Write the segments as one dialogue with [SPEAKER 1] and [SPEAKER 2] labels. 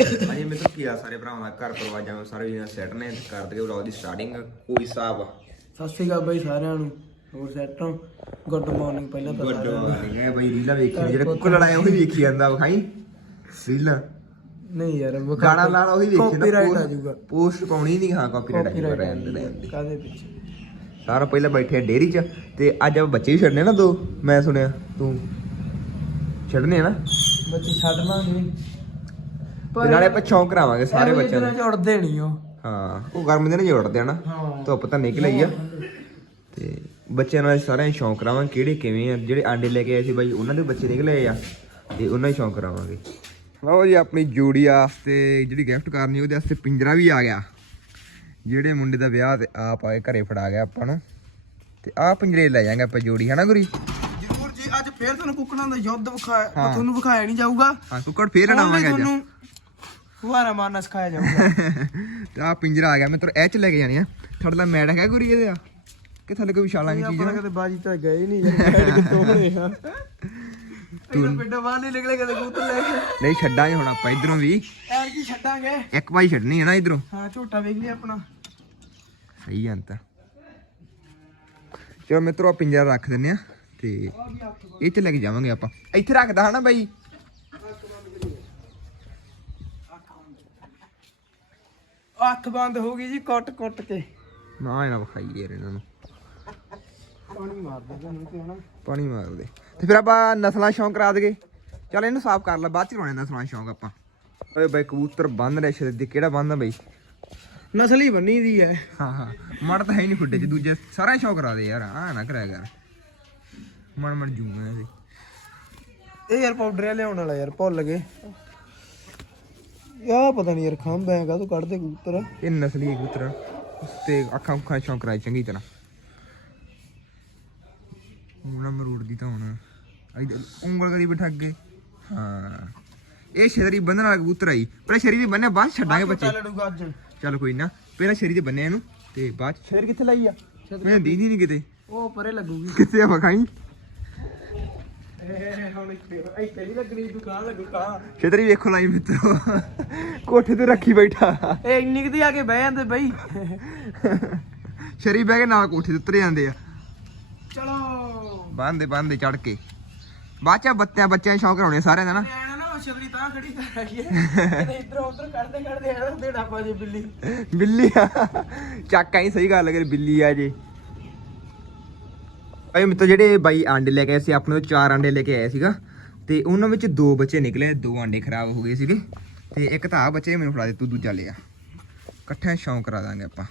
[SPEAKER 1] ਹਾਂਜੀ ਮਿੱਤਰ ਕੀ ਆ ਸਾਰੇ ਭਰਾਵਾਂ ਦਾ ਘਰ ਪਰਿਵਾਰ ਜਾਂ ਸਾਰੇ ਵੀਰਾਂ ਸੈਟ ਨੇ ਤੇ ਕਰ ਵਲੌਗ ਦੀ ਸਟਾਰਟਿੰਗ ਕੋਈ ਹਿਸਾਬ
[SPEAKER 2] ਸਤਿ ਸ਼੍ਰੀ ਅਕਾਲ ਬਾਈ ਸਾਰਿਆਂ ਨੂੰ ਹੋਰ ਸੈਟ ਹੋ? ਗੁੱਡ ਮਾਰਨਿੰਗ ਪਹਿਲਾਂ ਤਾਂ
[SPEAKER 1] ਗੁੱਡ
[SPEAKER 2] ਸਾਰਿਆਂ ਨੂੰ।
[SPEAKER 1] ਮਾਰਨਿੰਗ ਹੈ ਬਈ ਰੀਲਾ ਵੇਖੀ ਜਿਹੜੇ ਕੁੱਕੜ ਲੜਾਏ ਉਹੀ ਵੇਖੀ ਜਾਂਦਾ ਵਿਖਾਈ। ਰੀਲਾ?
[SPEAKER 2] ਨਹੀਂ ਯਾਰ ਵਿਖਾ
[SPEAKER 1] ਗਾਣਾ ਲਾਣਾ ਉਹੀ ਵੇਖੀ
[SPEAKER 2] ਕਾਪੀਰਾਈਟ ਆ ਜਾਊਗਾ।
[SPEAKER 1] ਪੋਸਟ ਪਾਉਣੀ ਨਹੀਂ ਹਾਂ ਕਾਪੀਰਾਈਟ ਆ ਜਾਊਗਾ ਰਹਿਣ ਦੇ ਰਹਿਣ ਦੇ।
[SPEAKER 2] ਕਾਦੇ ਪਿੱਛੇ?
[SPEAKER 1] ਸਾਰਾ ਪਹਿਲਾਂ ਬੈਠੇ ਆ ਡੇਰੀ 'ਚ ਤੇ ਅੱਜ ਆਪਾਂ ਬੱਚੇ ਵੀ ਛੱਡਨੇ ਨਾ ਦੋ ਮੈਂ ਸੁਣਿਆ ਤੂੰ। ਛੱਡਨੇ ਆ ਨਾ?
[SPEAKER 2] ਬੱਚੇ ਛੱਡ ਲਾਂਗੇ।
[SPEAKER 1] ਤੇ ਨਾਲੇ ਆਪਾਂ ਚੌਂਕ ਕਰਾਵਾਂਗੇ ਸਾਰੇ ਬੱਚਿਆਂ
[SPEAKER 2] ਨੂੰ। ਚੜਦੇ ਨਹੀਂ ਉਹ।
[SPEAKER 1] ਹਾਂ ਉਹ ਗਰਮ ਦਿਨ ਜੋੜਦੇ ਆ ਨਾ
[SPEAKER 2] ਹਾਂ।
[SPEAKER 1] ਧੁੱਪ ਤਾਂ ਨਿਕਲ ਆਈ ਆ। ਤੇ ਬੱਚਿਆਂ ਨਾਲ ਸਾਰਿਆਂ ਨੂੰ ਸ਼ੌਂਕ ਕਰਾਵਾਂਗੇ ਕਿਹੜੇ ਕਿਵੇਂ ਆ ਜਿਹੜੇ ਆਂਡੇ ਲੈ ਕੇ ਆਏ ਸੀ ਬਾਈ ਉਹਨਾਂ ਦੇ ਬੱਚੇ ਨਿਕਲੇ ਆ ਤੇ ਉਹਨਾਂ ਹੀ ਸ਼ੌਂਕ ਕਰਾਵਾਂਗੇ। ਲਓ ਜੀ ਆਪਣੀ ਜੋੜੀ ਵਾਸਤੇ ਜਿਹੜੀ ਗਿਫਟ ਕਰਨੀ ਉਹਦੇ ਵਾਸਤੇ ਪਿੰਜਰਾ ਵੀ ਆ ਗਿਆ। ਜਿਹੜੇ ਮੁੰਡੇ ਦਾ ਵਿਆਹ ਤੇ ਆਪ ਆਏ ਘਰੇ ਫੜਾ ਗਿਆ ਆਪਾਂ ਨੂੰ। ਤੇ ਆਹ ਪਿੰਜਰੇ ਲੈ ਜਾਾਂਗੇ ਆਪਾਂ ਜੋੜੀ ਹਨਾ ਗੁਰੀ?
[SPEAKER 2] ਜਰੂਰ ਜੀ ਅੱਜ ਫੇਰ ਤੁਹਾਨੂੰ ਕੁੱਕੜਾਂ ਦਾ ਯੁੱਧ ਵਿਖਾਇਆ। ਤੁਹਾਨੂੰ ਵਿਖਾਇਆ ਨਹੀਂ ਜਾਊਗਾ।
[SPEAKER 1] ਹਾਂ ਕੁੱਕੜ ਫੇਰ ਲੜਾਵਾਂਗੇ ਅੱਜ।
[SPEAKER 2] ਤੁਹਾਨੂੰ ਫੁਹਾਰਾ ਮਾਰਨਾ ਸਿਖਾਇਆ ਜਾਊਗਾ।
[SPEAKER 1] ਤੇ ਆਹ ਪਿੰਜਰਾ ਆ ਗਿਆ ਮਿੱਤਰ ਇਹ ਚ ਲੈ ਕੇ ਜਾਣੀ ਆ। ਥੜਲਾ ਮੈਟ ਹੈਗਾ ਗੁਰੀ ਇਹਦੇ ਆ ਕਿ ਥੱਲੇ ਕੋਈ ਵਿਸ਼ਾਲਾਂਗੀ ਚੀਜ਼
[SPEAKER 2] ਆਪਾਂ
[SPEAKER 1] ਨਾ
[SPEAKER 2] ਕਦੇ ਬਾਜੀ ਤਾਂ ਗਏ ਨਹੀਂ ਯਾਰ ਬੈਠ ਕੇ ਤੋੜੇ ਆ। ਤੂੰ ਪਿੰਡੋਂ ਬਾਹਰ ਨਹੀਂ ਨਿਕਲੇ ਕਦੇ ਕਬੂਤਰ ਲੈ ਕੇ।
[SPEAKER 1] ਨਹੀਂ ਛੱਡਾਂਗੇ ਹੁਣ ਆਪਾਂ ਇਧਰੋਂ ਵੀ।
[SPEAKER 2] ਐਰ ਕੀ ਛੱਡਾਂਗੇ।
[SPEAKER 1] ਇੱਕ ਵਾਰੀ ਛੱਡਣੀ ਹੈ ਨਾ ਇਧਰੋਂ।
[SPEAKER 2] ਹਾਂ ਝੋਟਾ ਵੇਖ ਲਿਆ ਆਪਣਾ।
[SPEAKER 1] ਸਹੀ ਅੰਤ। ਚਲੋ ਮਿੱਤਰੋ ਆ ਪਿੰਜਰਾ ਰੱਖ ਦਿੰਨੇ ਆ ਤੇ ਇਹ ਚ ਲੈ ਕੇ ਜਾਵਾਂਗੇ ਆਪਾਂ। ਇੱਥੇ ਰੱਖਦਾ ਹਨਾ ਬਾਈ?
[SPEAKER 2] ਅੱਖ ਬੰਦ ਹੋ ਗਈ ਜੀ ਕੁੱਟ ਕੁੱਟ ਕੇ।
[SPEAKER 1] ਨਾ ਇਹਨਾਂ ਵਿਖਾਈ ਯਾਰ ਇਹਨਾਂ ਨੂੰ।
[SPEAKER 2] ਪਾਣੀ ਮਾਰ ਦੇ ਤੁਹਾਨੂੰ ਤੇ ਹਨਾ।
[SPEAKER 1] ਪਾਣੀ ਮਾਰ ਦੇ। ਤੇ ਫਿਰ ਆਪਾਂ ਨਸਲਾਂ ਸ਼ੌਂਕ ਕਰਾ ਦਗੇ ਚੱਲ ਇਹਨੂੰ ਸਾਫ਼ ਕਰ ਲੈ ਬਾਅਦ ਚ ਕਰਾਉਣੇ ਨਸਲਾਂ ਸ਼ੌਂਕ ਆਪਾਂ। ਓਏ ਬਾਈ ਕਬੂਤਰ ਬੰਨ ਰਿਹਾ ਸ਼ਰਦ ਦੇ ਕਿਹੜਾ ਬੰਨਦਾ ਬਾਈ?
[SPEAKER 2] ਨਸਲੀ ਬੰਨੀ ਦੀ ਹੈ
[SPEAKER 1] ਹਾਂ ਹਾਂ। ਮੜ ਤਾਂ ਹੈ ਨਹੀਂ ਖੁੱਡੇ ਚ ਦੂਜੇ ਸਾਰਾ ਸ਼ੌਂਕ ਕਰਾ ਦੇ ਯਾਰ ਆ ਨਾ ਕਰਿਆ ਕਰ। ਮੜ ਮੜ ਜੂਗਾ
[SPEAKER 2] ਇਹ। ਯਾਰ ਪਾਊਡਰ ਲਿਆਉਣ ਵਾਲਾ ਯਾਰ ਭੁੱਲ ਗਏ। ਯਾ ਪਤਾ ਨਹੀਂ ਯਾਰ ਖੰਭ ਐ ਕਾ ਤੂੰ ਕੱਢਦੇ ਕਬੂਤਰ।
[SPEAKER 1] ਇਹ ਨਸਲੀ ਕਬੂਤਰ। ਆ। ਤੇ ਅੱਖਾਂ ਉੱਖਾਂ ਸ਼ੌਂਕ ਕਰਾਈ ਚੰਗੀ ਤਰ੍ਹਾਂ। ਹੁਣ ਮਰੂੜ ਦੀ ਤਾਂ ਹੁਣ ਇੱਧਰ ਉਂਗਲ ਕਰੀ ਬਿਠਾ ਅੱਗੇ। ਹਾਂ। ਇਹ ਸ਼ਰੀਰੀ ਬੰਨਣ ਵਾਲਾ ਕਬੂਤਰ ਆਈ ਪਰ ਸ਼ਰੀਰੀ ਬੰਨਿਆ ਬਾਅਦ 'ਚ ਛੱਡਾਂਗੇ ਬੱਚੇ।
[SPEAKER 2] ਲੜੂਗਾ ਅੱਜ।
[SPEAKER 1] ਚੱਲ ਕੋਈ ਨਾ ਪਹਿਲਾਂ ਸ਼ਰੀਰ ਤੇ ਬੰਨਿਆ ਇਹਨੂੰ ਤੇ ਬਾਅਦ 'ਚ ਕਿੱਥੇ ਲਾਈ ਆ? ਮੈਂ ਦੀਦੀ ਨਹੀਂ ਕਿਤੇ।
[SPEAKER 2] ਉਹ ਪਰੇ ਲੱਗੂਗੀ।
[SPEAKER 1] ਕਿੱਥੇ ਆ ਵਿਖਾਈ?
[SPEAKER 2] ਹੁਣ ਇੱਥੇ ਇੱਥੇ ਨਹੀਂ ਲੱਗਣੀ ਦੁਕਾਨ ਲੱਗੂ ਕਾਂ
[SPEAKER 1] ਛਤਰੀ ਵੇਖੋ ਲਾਈ ਮਿੱਤਰੋ। ਕੋਠੇ ਤੇ ਰੱਖੀ ਬੈਠਾ।
[SPEAKER 2] ਇਹ ਇੰਨੀ ਕੁ ਦੀ ਆ ਕੇ ਬਹਿ ਜਾਂਦੇ ਬਈ।
[SPEAKER 1] ਸ਼ਰੀਰ ਬਹਿ ਕੇ ਨਾਲ ਕੋਠੇ ਤੇ ਉਤਰ ਜਾਂਦੇ ਆ।
[SPEAKER 2] ਚਲੋ।
[SPEAKER 1] ਬੰਦੇ ਬੰਦੇ ਚੜ ਕੇ। ਬਾਅਦ ਚ ਬੱਤਿਆਂ ਬੱਚਿਆਂ ਦੇ ਸ਼ੌਂਕ ਕਰਾਉਣੇ ਸਾਰਿਆਂ ਦਾ ਨਾ।
[SPEAKER 2] ਛਤਰੀ ਤਾਂ ਖੜੀ ਕਰ ਆਈਏ ਕਿਤੇ ਇੱਧਰ ਉੱਧਰ ਕੱਢਦੇ ਐਣਾ ਤੇ ਡਾਪਾ ਜੇ ਬਿੱਲੀ।
[SPEAKER 1] ਬਿੱਲੀ ਆ। ਚੱਕ ਆਈ ਸਹੀ ਗੱਲ ਅਗਰ ਬਿੱਲੀ ਆ ਜੇ। ਭਾਈ ਮਿੱਤਰ ਜਿਹੜੇ ਬਾਈ ਆਂਡੇ ਲੈ ਕੇ ਆਏ ਸੀ ਆਪਣੇ ਤੋਂ ਚਾਰ ਆਂਡੇ ਲੈ ਕੇ ਆਏ ਸੀਗਾ ਤੇ ਉਹਨਾਂ ਵਿੱਚ ਦੋ ਬੱਚੇ ਨਿਕਲੇ ਦੋ ਆਂਡੇ ਖਰਾਬ ਹੋ ਗਏ ਸੀਗੇ ਤੇ ਇੱਕ ਤਾਂ ਆ ਬੱਚੇ ਮੈਨੂੰ ਫੜਾ ਦੇ ਤੂੰ ਦੂਜਾ ਲਿਆ ਇਕੱਠੇ ਸ਼ੌਂਕ ਕਰਾ ਦਾਂਗੇ ਆਪਾਂ।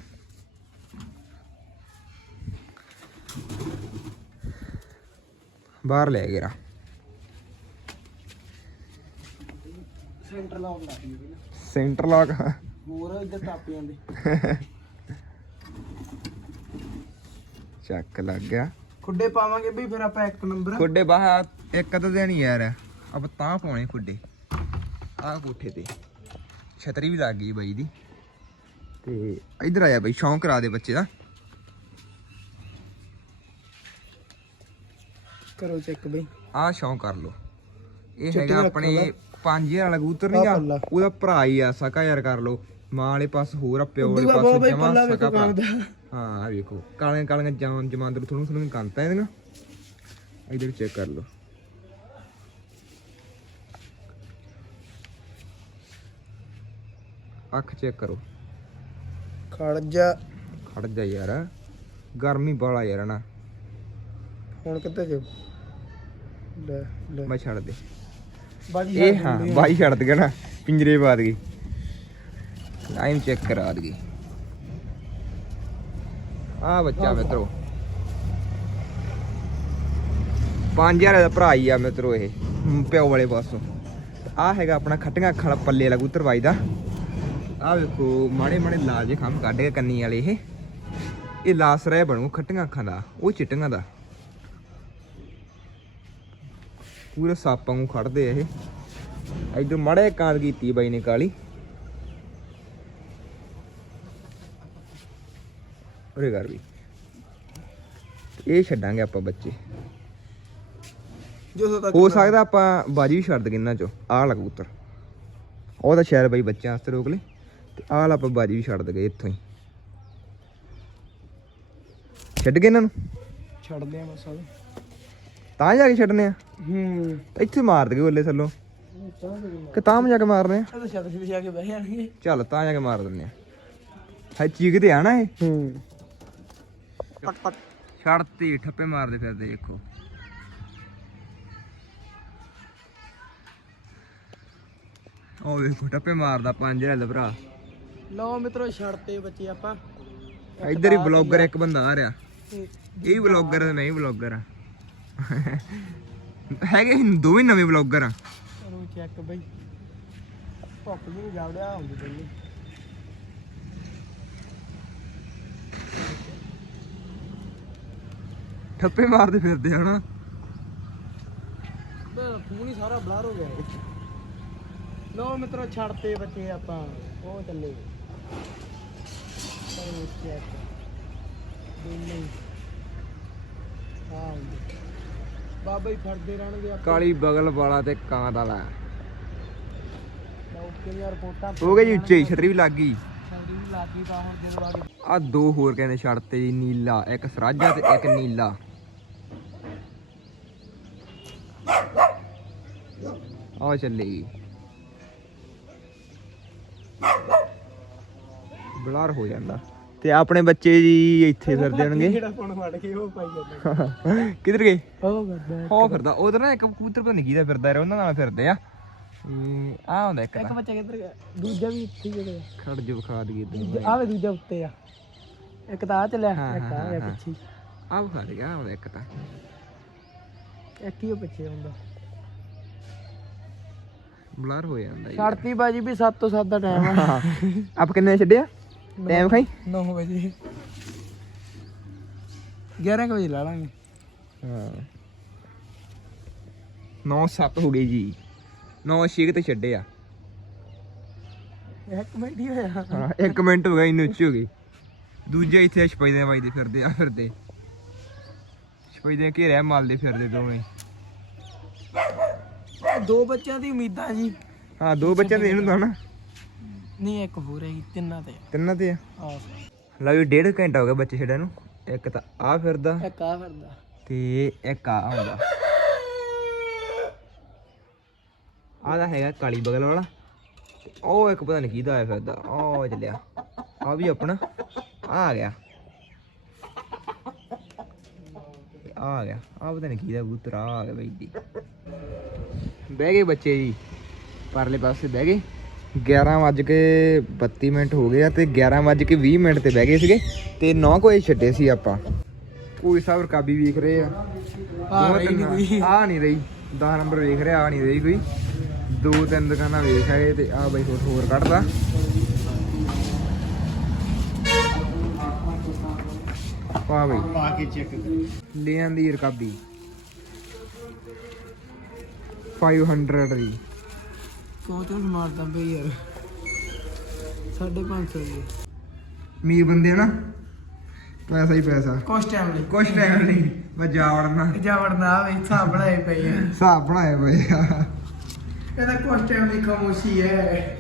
[SPEAKER 1] ਬਾਹਰ ਲੈ ਗਿਆ
[SPEAKER 2] ਸੈਂਟਰ
[SPEAKER 1] ਸੈਂਟਰ ਲੌਕ
[SPEAKER 2] ਹੋਰ ਇੱਧਰ ਟੱਪ ਜਾਂਦੇ
[SPEAKER 1] ਚੱਕ ਲੱਗ ਗਿਆ।
[SPEAKER 2] ਖੁੱਡੇ ਪਾਵਾਂਗੇ ਵੀ ਫਿਰ ਆਪਾਂ ਇੱਕ ਨੰਬਰ
[SPEAKER 1] ਖੁੱਡੇ ਬਾਹਰ ਇੱਕ ਤਾਂ ਦੇਣੀ ਯਾਰ। ਆਪਾਂ ਤਾਂ ਪਾਉਣੇ ਖੁੱਡੇ। ਆਹ ਕੋਠੇ ਤੇ। ਛਤਰੀ ਵੀ ਲੱਗ ਗਈ ਬਾਈ ਦੀ। ਤੇ ਇਧਰ ਆਇਆ ਬਾਈ ਸ਼ੌਂਕ ਕਰਾ ਦੇ ਬੱਚੇ ਦਾ।
[SPEAKER 2] ਕਰੋ ਚੈੱਕ ਬਈ।
[SPEAKER 1] ਆਹ ਸ਼ੌਂਕ ਕਰ ਲੋ ਇਹ ਹੈਗਾ ਆਪਣੇ
[SPEAKER 2] ਲਾ।
[SPEAKER 1] 5000 ਵਾਲਾ ਕਬੂਤਰ ਨਹੀਂਗਾ। ਉਹਦਾ ਭਰਾ ਹੀ ਆ ਸਕਾ ਯਾਰ ਕਰ ਲੋ ਮਾਂ ਵਾਲੇ ਪਾਸ ਹੋਰ ਆ ਪਿਓ ਵਾਲੇ ਪਾਸ ਜਮਾ ਸਕਾ ਹਾਂ ਆਹ ਵੇਖੋ ਕਾਲੇ ਕਾਲੇ ਜਾਨ ਜਮਾਂਦਰ ਥੋੜੂ ਥੋੜੂ ਕੰਤਾ ਇਹਦੀਆਂ ਇਧਰ ਚੈੱਕ ਕਰ ਲੋ ਅੱਖ ਚੈੱਕ ਕਰੋ
[SPEAKER 2] ਖੜ ਜਾ
[SPEAKER 1] ਖੜ ਜਾ ਯਾਰ ਗਰਮੀ ਬਾਲਾ ਯਾਰ ਨਾ
[SPEAKER 2] ਹੁਣ ਕਿੱਥੇ ਜਾ ਲੈ ਲੈ
[SPEAKER 1] ਮੈਂ ਛੱਡ ਦੇ
[SPEAKER 2] ਬਾਜੀ
[SPEAKER 1] ਇਹ ਹਾਂ ਬਾਈ ਛੱਡ ਦਗਾ ਨਾ ਪਿੰਜਰੇ ਪਾ ਦਗੀ ਲਾਈਨ ਚੈੱਕ ਕਰਾ ਦਗੀ ਆ ਬੱਚਾ ਮਿੱਤਰੋ। 5000 ਦਾ ਭਰਾ ਹੀ ਆ ਮਿੱਤਰੋ ਇਹ ਪਿਓ ਵਾਲੇ ਪਾਸੋਂ। ਆ ਹੈਗਾ ਆਪਣਾ ਖੱਟੀਆਂ ਅੱਖਾਂ ਵਾਲਾ ਪੱਲੇ ਵਾਲਾ ਕਬੂਤਰ ਬਾਈ ਦਾ। ਆ ਵੇਖੋ, ਮਾੜੇ ਮਾੜੇ ਲਾਲ ਜੇ ਖੰਭ ਕੱਢ ਕੇ ਕੰਨੀ ਵਾਲੇ ਇਹ। ਇਹ ਲਾਸ ਰਹਿ ਬਣੂ, ਖੱਟੀਆਂ ਅੱਖਾਂ ਦਾ, ਉਹ ਚਿੱਟੀਆਂ ਦਾ। ਪੂਰੇ ਸਾਪਾਂ ਨੂੰ ਖੜਦੇ ਆ ਇਹ। ਇਧਰ ਮੜੇ ਕਾਂ ਕੀਤੀ ਬਾਈ ਨੇ ਕਾਲੀ। ਉਰੇ ਕਰ ਵੀ। ਇਹ ਛੱਡਾਂਗੇ ਆਪਾਂ ਬੱਚੇ।
[SPEAKER 2] ਜਦੋਂ ਤੱਕ
[SPEAKER 1] ਹੋ ਸਕਦਾ ਆਪਾਂ ਬਾਜੀ ਵੀ ਛੱਡ ਦਗੇ ਇਹਨਾਂ ਚੋਂ ਆਹ ਵਾਲਾ ਕਬੂਤਰ। ਉਹ ਤਾਂ ਸ਼ਾਇਦ ਬਾਈ ਬੱਚਿਆਂ ਵਾਸਤੇ ਰੋਕ ਲੈ ਤੇ ਆਹ ਲਾ ਆਪਾਂ ਬਾਜੀ ਵੀ ਛੱਡ ਦਗੇ ਇੱਥੋਂ ਹੀ। ਛੱਡ ਗਏ ਇਹਨਾਂ ਨੂੰ?
[SPEAKER 2] ਛੱਡਦੇ ਆ ਬਸ ਆ
[SPEAKER 1] ਤਾਂ ਜਾ ਕੇ ਛੱਡਨੇ ਆ?
[SPEAKER 2] ਹੂੰ।
[SPEAKER 1] ਇੱਥੇ ਮਾਰ ਦਗੇ ਉੱਲੇ ਥੱਲੋਂ।
[SPEAKER 2] ਇਹ
[SPEAKER 1] ਕਿ ਤਾਂ ਜਾ ਕੇ ਮਾਰਨੇ ਆ?
[SPEAKER 2] ਤਾਂ ਛੱਡ ਕੇ ਜਾ ਕੇ ਬਹਿ ਜਾਣਗੇ।
[SPEAKER 1] ਚੱਲ ਤਾਂ ਜਾ ਕੇ ਮਾਰ ਦਿੰਨੇ ਆ। ਹੈ ਚੀਕਦੇ ਆ ਨਾ ਇਹ?
[SPEAKER 2] ਹੂੰ।
[SPEAKER 1] ਛੱਡਤੀ ਠੱਪੇ ਮਾਰਦੇ ਫਿਰਦੇ ਦੇਖੋ। ਉਹ ਵੇਖੋ ਠੱਪੇ ਮਾਰਦਾ ਪੰਜ ਹਲ ਭਰਾ।
[SPEAKER 2] ਲਓ ਮਿੱਤਰੋ ਛੱਡਤੇ ਬੱਚੇ ਆਪਾਂ।
[SPEAKER 1] ਇੱਧਰ ਹੀ ਬਲੌਗਰ ਇੱਕ ਬੰਦਾ ਆ ਰਿਹਾ।
[SPEAKER 2] ਤੇ
[SPEAKER 1] ਇਹ ਬਲੌਗਰ ਮੈਂ ਹੀ ਬਲੌਗਰ ਆ। ਹੈਗੇ ਦੋਵੇਂ ਨਵੇਂ ਬਲੌਗਰ ਆ।
[SPEAKER 2] ਚੈੱਕ ਬਈ। ਧੁੱਪ ਜੀ ਜਾਵੜਿਆ ਹੁੰਦੀ ਪਈ
[SPEAKER 1] ਠੱਪੇ ਮਾਰਦੇ ਫਿਰਦੇ ਹਨਾ।
[SPEAKER 2] ਮੇਰਾ ਫੋਨ ਹੀ ਸਾਰਾ ਬਲਰ ਹੋ ਗਿਆ ਲਓ ਮਿੱਤਰੋ ਛੱਡਤੇ ਬੱਚੇ ਆਪਾਂ। ਉਹ ਚੱਲੇ। ਕਰੋ ਚੈੱਕ ਦੋਨੇ ਹਾਂ। ਬਾਬਾ ਹੀ ਫੜਦੇ ਰਹਿਣਗੇ ਆਪਾਂ।
[SPEAKER 1] ਕਾਲੀ ਬਗਲ ਵਾਲਾ ਤੇ ਕਾਂ ਦਾ ਲੈ।
[SPEAKER 2] ਰਿਪੋਰਟਾਂ
[SPEAKER 1] ਹੋ ਗਏ ਜੀ ਉੱਚੇ ਛਤਰੀ ਵੀ ਲੱਗ ਗਈ।
[SPEAKER 2] ਸਾਡੀ ਵੀ ਲੱਗੀ ਤਾਂ ਹੁਣ ਜਦੋਂ ਆ
[SPEAKER 1] ਦੋ ਹੋਰ ਕਹਿੰਦੇ ਛੱਡਤੇ ਜੀ ਨੀਲਾ। ਇੱਕ ਸਰਾਜਾ ਤੇ ਇੱਕ ਨੀਲਾ। ਆ ਚੱਲੇ ਬਲਰ ਹੋ ਜਾਂਦਾ। ਤੇ ਆਪਣੇ ਬੱਚੇ ਜੀ ਇੱਥੇ ਫਿਰਦੇ ਹੋਣਗੇ।
[SPEAKER 2] ਜਿਹੜਾ ਫੋਨ ਫੜ ਕੇ ਉਹ ਪਾਈ ਜਾਂਦਾ।
[SPEAKER 1] ਕਿੱਧਰ ਗਏ?
[SPEAKER 2] ਉਹ
[SPEAKER 1] ਫਿਰਦਾ ਉਧਰ ਨਾ ਇੱਕ ਕਬੂਤਰ ਪਤਾ ਨਹੀਂ ਕਿਹਦਾ ਫਿਰਦਾ ਰਿਹਾ ਉਹਨਾਂ ਨਾਲ ਫਿਰਦੇ ਆ। ਆ ਹੁੰਦਾ ਇੱਕ
[SPEAKER 2] ਇੱਕ ਬੱਚਾ ਕਿੱਧਰ ਗਿਆ? ਦੂਜਾ ਵੀ ਇੱਥੇ ਹੀ ਗਿਆ
[SPEAKER 1] ਖੜ ਜੋ ਵਿਖਾ ਦਈਏ ਇਧਰ।
[SPEAKER 2] ਆਵੇ ਦੂਜਾ ਉੱਤੇ ਆ। ਇੱਕ ਤਾਂ ਆ ਚੱਲਿਆ ਇੱਕ ਗਿਆ। ਪਿੱਛੇ।
[SPEAKER 1] ਆ ਵਿਖਾ ਦੇ ਆ ਹੁੰਦਾ ਇੱਕ ਤਾਂ।
[SPEAKER 2] ਇੱਕ ਹੀ ਉਹ ਪਿੱਛੇ ਹੁੰਦਾ
[SPEAKER 1] ਬਲਰ ਹੋ ਜਾਂਦਾ ਜੀ।
[SPEAKER 2] ਛੜਤੀ ਬਾਜੀ ਵੀ 7 ਤੋਂ 7 ਦਾ ਟਾਈਮ ਆ।
[SPEAKER 1] ਆਪ ਕਿੰਨੇ ਛੱਡਿਆ? ਟਾਈਮ ਖਾਈ?
[SPEAKER 2] 9 ਵਜੇ। 11 ਕੁ ਵਜੇ ਲਾ ਲਾਂਗੇ।
[SPEAKER 1] ਹਾਂ। 9 7 ਹੋ ਗਈ ਜੀ। 9 6 ਤੇ ਛੱਡੇ ਆ।
[SPEAKER 2] ਇੱਕ ਮਿੰਟ ਹੀ ਹੋਇਆ।
[SPEAKER 1] ਹਾਂ 1 ਮਿੰਟ ਹੋ ਗਿਆ ਇੰਨੇ ਉੱਚੇ ਹੋ ਗਏ ਦੂਜੇ ਇੱਥੇ ਛਪਈਦੇ ਵੱਜਦੇ ਫਿਰਦੇ ਆ ਫਿਰਦੇ। ਛਪਈਦੇ ਘੇਰਿਆ ਮਾਲਦੇ ਫਿਰਦੇ ਦੋਵੇਂ।
[SPEAKER 2] ਦੋ ਬੱਚਿਆਂ ਦੀ ਉਮੀਦਾਂ ਜੀ।
[SPEAKER 1] ਹਾਂ ਦੋ ਬੱਚਿਆਂ ਦੇ ਇਹਨੂੰ ਤਾਂ ਨਾ?
[SPEAKER 2] ਨਹੀਂ ਇੱਕ ਹੋਰ ਹੈਗੀ ਤਿੰਨਾਂ ਤੇ
[SPEAKER 1] ਤਿੰਨਾਂ ਤੇ ਆ?
[SPEAKER 2] ਆ
[SPEAKER 1] ਲਓ ਜੀ ਡੇਢ ਘੰਟਾ ਹੋ ਗਿਆ ਬੱਚੇ ਛੱਡਿਆਂ ਨੂੰ। ਇੱਕ ਤਾਂ ਆ ਫਿਰਦਾ।
[SPEAKER 2] ਇੱਕ ਆ ਫਿਰਦਾ।
[SPEAKER 1] ਤੇ ਇੱਕ ਆ ਆਉਂਦਾ। ਆਹ ਦਾ ਹੈਗਾ ਕਾਲੀ ਬਗਲ ਵਾਲਾ। ਤੇ ਉਹ ਇੱਕ ਪਤਾ ਨਹੀਂ ਕਿਹਦਾ ਆਇਆ ਫਿਰਦਾ। ਉਹ ਚੱਲਿਆ। ਆ ਵੀ ਆਪਣਾ। ਆ ਆ ਗਿਆ। ਆਹ ਆ ਗਿਆ। ਆ ਪਤਾ ਨਹੀਂ ਕਿਹਦਾ ਕਬੂਤਰ ਆ ਆ ਗਿਆ ਬਈ ਬਹਿ ਗਏ ਬੱਚੇ ਜੀ। ਪਰਲੇ ਪਾਸੇ ਬਹਿ ਗਏ। 11 ਵੱਜ ਕੇ 32 ਮਿੰਟ ਹੋ ਗਏ ਆ ਤੇ 11 ਵੱਜ ਕੇ 20 ਮਿੰਟ ਤੇ ਬਹਿ ਗਏ ਸੀਗੇ ਤੇ 9 ਕੋਈ ਛੱਡੇ ਸੀ ਆਪਾਂ। ਕੋਈ ਸਾਹਿਬ ਰਕਾਬੀ ਵੇਖ ਰਹੇ ਆ।
[SPEAKER 2] ਆ
[SPEAKER 1] ਦੋ
[SPEAKER 2] ਰਹੀ
[SPEAKER 1] ਤਿੰਨ-
[SPEAKER 2] ਨਹੀਂ ਕੋਈ।
[SPEAKER 1] ਆ ਨਹੀਂ ਰਹੀ। 10 ਨੰਬਰ ਵੇਖ ਰਿਹਾ ਆ ਨਹੀਂ ਰਹੀ ਕੋਈ। ਦੋ ਤਿੰਨ ਦੁਕਾਨਾਂ ਵੇਖ ਆਏ ਤੇ ਆ ਬਈ ਹੋਰ ਹੋਰ ਕੱਢਦਾ। ਪਾ ਬਈ।
[SPEAKER 2] ਪਾ ਕੇ ਚੈੱਕ
[SPEAKER 1] ਲੈ ਆਂਦੀ ਰਕਾਬੀ। 500 ਦੀ।
[SPEAKER 2] ਸੋਚ ਨੂੰ ਮਾਰਦਾ ਬਈ ਯਾਰ? 550 ਦੀ।
[SPEAKER 1] ਮੀਰ ਬੰਦੇ ਨਾ ਪੈਸਾ ਹੀ ਪੈਸਾ।
[SPEAKER 2] ਕੁਛ ਟਾਈਮ ਲਈ।
[SPEAKER 1] ਕੁਛ ਟਾਈਮ ਨਹੀਂ ਬਸ ਜਾ ਵੜਨਾ
[SPEAKER 2] ਜਾਵੜ ਨਾ ਆਵੇ ਹਿਸਾਬ ਬਣਾਏ ਪਏ ਆ।
[SPEAKER 1] ਹਿਸਾਬ ਬਣਾਏ ਪਏ ਆ।
[SPEAKER 2] ਇਹਦਾ ਕੁਛ ਟਾਈਮ ਲਈ ਖਾਮੋਸ਼ੀ ਹੈ।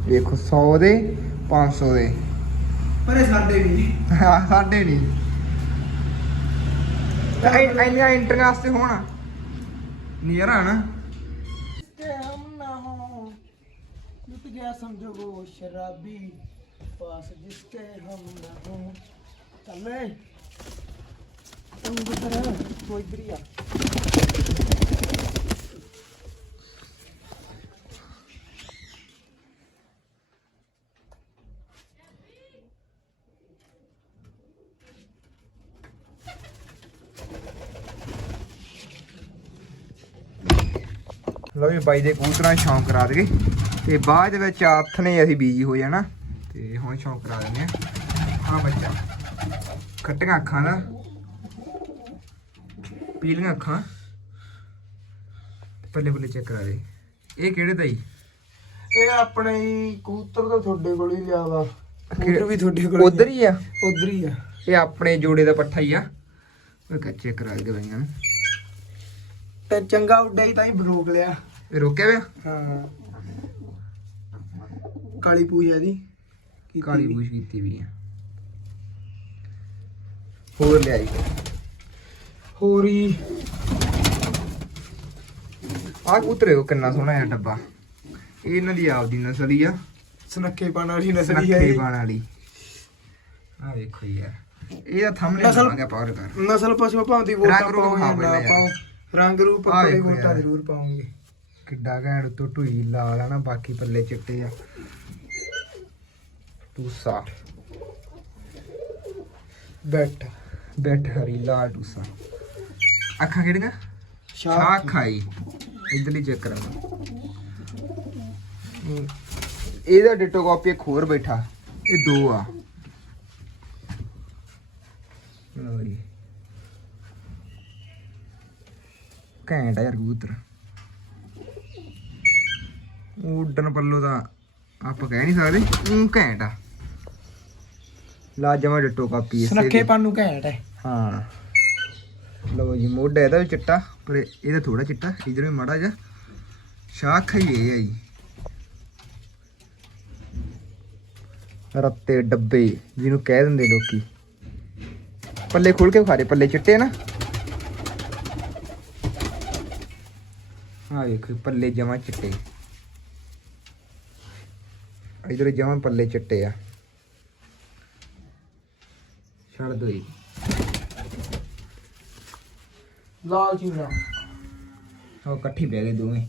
[SPEAKER 1] ਵੇਖੋ 100 ਦੇ 500 ਦੇ।
[SPEAKER 2] ਪਰ ਇਹ ਸਾਡੇ ਵੀ।
[SPEAKER 1] ਹਾਂ, ਸਾਡੇ ਨਹੀਂ ਤਾਂ ਇਹ- ਇੰਨੀਆਂ ਇੰਟਰੀਆਂ ਵਾਸਤੇ ਹੋਣਾ ਨੀਰਾ ਨਾ
[SPEAKER 2] के हम ना हो लुट गया समझो वो शराबी पास जिसके हम ना हो चले तुम किधर है वो इधर ही आ
[SPEAKER 1] ਲਓ ਵੀ ਬਾਈ ਦੇ ਕਬੂਤਰਾਂ ਸ਼ੌਂਕ ਕਰਾ ਦਗੇ ਤੇ ਬਾਅਦ ਦੇ ਵਿੱਚ ਨੇ ਅਸੀਂ ਬੀਜੀ ਹੋ ਜਾਣਾ ਤੇ ਹੁਣ ਸ਼ੌਂਕ ਕਰਾ ਦਿੰਦੇ ਆ। ਆ ਬੱਚਾ ਖੱਟੀਆਂ ਅੱਖਾਂ ਦਾ ਪੀਲੀਆਂ ਅੱਖਾਂ। ਪੱਲੇ ਪੱਲੇ ਚੈੱਕ ਕਰਾ ਦੇ। ਇਹ ਕਿਹੜੇ ਦਾ ਜੀ
[SPEAKER 2] ਇਹ ਆਪਣੇ ਹੀ ਕਬੂਤਰ ਤਾਂ ਤੁਹਾਡੇ ਕੋਲ ਹੀ ਲਿਆ ਵਾ। ਕਬੂਤਰ ਵੀ ਤੁਹਾਡੇ ਕੋਲ
[SPEAKER 1] ਉਧਰ ਹੀ ਆ?
[SPEAKER 2] ਉਧਰ ਹੀ ਆ।
[SPEAKER 1] ਇਹ ਆਪਣੇ ਜੋੜੇ ਦਾ ਪੱਠਾ ਹੀ ਆ। ਉਹ ਕੱਚੇ ਕਰਾ ਕੇ ਬਈਆਂ
[SPEAKER 2] ਤੇ ਚੰਗਾ ਉੱਡਿਆ ਹੀ ਤਾਂ ਹੀ ਬਰੋਕ ਲਿਆ।
[SPEAKER 1] ਇਹ ਰੋਕਿਆ ਵਿਆ
[SPEAKER 2] ਹਾਂ। ਕਾਲੀ ਪੂਜਾ ਦੀ ਕੀਤੀ
[SPEAKER 1] ਕਾਲੀ
[SPEAKER 2] ਵੀ।
[SPEAKER 1] ਕੀਤੀ ਵੀ ਆ। ਹੋਰ ਲਿਆਈ
[SPEAKER 2] ਹੋਰ ਹੀ
[SPEAKER 1] ਆ ਉਹ ਕਿੰਨਾ ਸੋਹਣਾ ਹੈ ਡੱਬਾ। ਇਹ ਇਹਨਾਂ ਦੀ ਆਪਦੀ ਨਸਲ ਹੀ ਆ।
[SPEAKER 2] ਸੁਨੱਖੇ ਪਾਣ ਵਾਲੀ ਨਸਲ ਹੀ
[SPEAKER 1] ਨੱਖੇ
[SPEAKER 2] ਇਹ।
[SPEAKER 1] ਪਾਣ ਵਾਲੀ। ਆ ਵੇਖੋ ਯਾਰ। ਇਹਦਾ ਥੰਬਨੇਲ
[SPEAKER 2] ਨਸਲ-
[SPEAKER 1] ਲਾਵਾਂਗੇ ਪਾਵਰ ਕਰ
[SPEAKER 2] ਨਸਲ ਪਸ਼ੂ ਭਾਂਦੀ ਵੋਟਾਂ
[SPEAKER 1] ਰੰਗ ਰੂਪ
[SPEAKER 2] ਪਾਓ ਜਾਂ
[SPEAKER 1] ਵਿਖਾ
[SPEAKER 2] ਨਾ
[SPEAKER 1] ਪਹਿਲਾਂ
[SPEAKER 2] ਪਾਓ। ਰੰਗ ਰੂਪ
[SPEAKER 1] ਆਹ
[SPEAKER 2] ਆਪਣੇ
[SPEAKER 1] ਵੇਖੋ
[SPEAKER 2] ਵੋਟਾਂ
[SPEAKER 1] ਯਾਰ।
[SPEAKER 2] ਜ਼ਰੂਰ ਪਾਉਂਗੇ।
[SPEAKER 1] ਕਿੱਡਾ ਘੈਂਟ ਉੱਤੋਂ ਢੂਈ ਲਾਲ ਆ ਨਾ ਬਾਕੀ ਪੱਲੇ ਚਿੱਟੇ ਆ। ਟੂਸਾ
[SPEAKER 2] ਬੈਠ
[SPEAKER 1] ਬੈਠ ਹਰੀ ਲਾਲ ਟੂਸਾ ਅੱਖਾਂ ਕਿਹੜੀਆਂ? ਸ਼ਾਹ ਖਾਈ। ਇਧਰਲੀ ਚੈੱਕ ਕਰਾਂਗਾ ਇਹਦਾ ਡਿਟੋ ਕਾਪੀ ਇੱਕ ਹੋਰ ਬੈਠਾ। ਇਹ ਦੋ ਆ। ਘੈਂਟ ਆ ਯਾਰ ਕਬੂਤਰ। ਉੱਡਣ ਪੱਲੋ ਤਾਂ ਆਪਾਂ ਕਹਿ ਨਹੀਂ ਸਕਦੇ ਉਹ ਘੈਂਟ ਆ। ਲਾਜਮਾ ਡਿਟੋ ਕਾਪੀ ਇਸੇ
[SPEAKER 2] ਸੁਨੱਖੇ
[SPEAKER 1] ਦੀ।
[SPEAKER 2] ਪਾਣ ਨੂੰ ਘੈਂਟ ਹੈ
[SPEAKER 1] ਹਾਂ। ਲਓ ਜੀ ਮੋਢਾ ਇਹਦਾ ਵੀ ਚਿੱਟਾ ਪਰ ਇਹਦਾ ਥੋੜਾ ਚਿੱਟਾ ਇਧਰ ਵੀ ਮਾੜਾ ਜਿਹਾ। ਸ਼ਾਖ ਹੀ ਇਹ ਆ ਜੀ। ਰੱਤੇ ਡੱਬੇ ਜਿਹਨੂੰ ਕਹਿ ਦਿੰਦੇ ਲੋਕੀ। ਪੱਲੇ ਖੋਲ ਕੇ ਦੇ ਪੱਲੇ ਚਿੱਟੇ ਆ ਨਾ। ਹਾਂ ਵੇਖੋ ਪੱਲੇ ਜਮਾ ਚਿੱਟੇ। ਇਧਰ ਜਮਾ ਪੱਲੇ ਚਿੱਟੇ ਆ। ਛੱਡ ਦੋ ਜੀ।
[SPEAKER 2] ਲਾਲ ਚੀਨਾ
[SPEAKER 1] ਉਹ ਇਕੱਠੀ ਬਹਿ ਗਏ ਦੋਵੇਂ।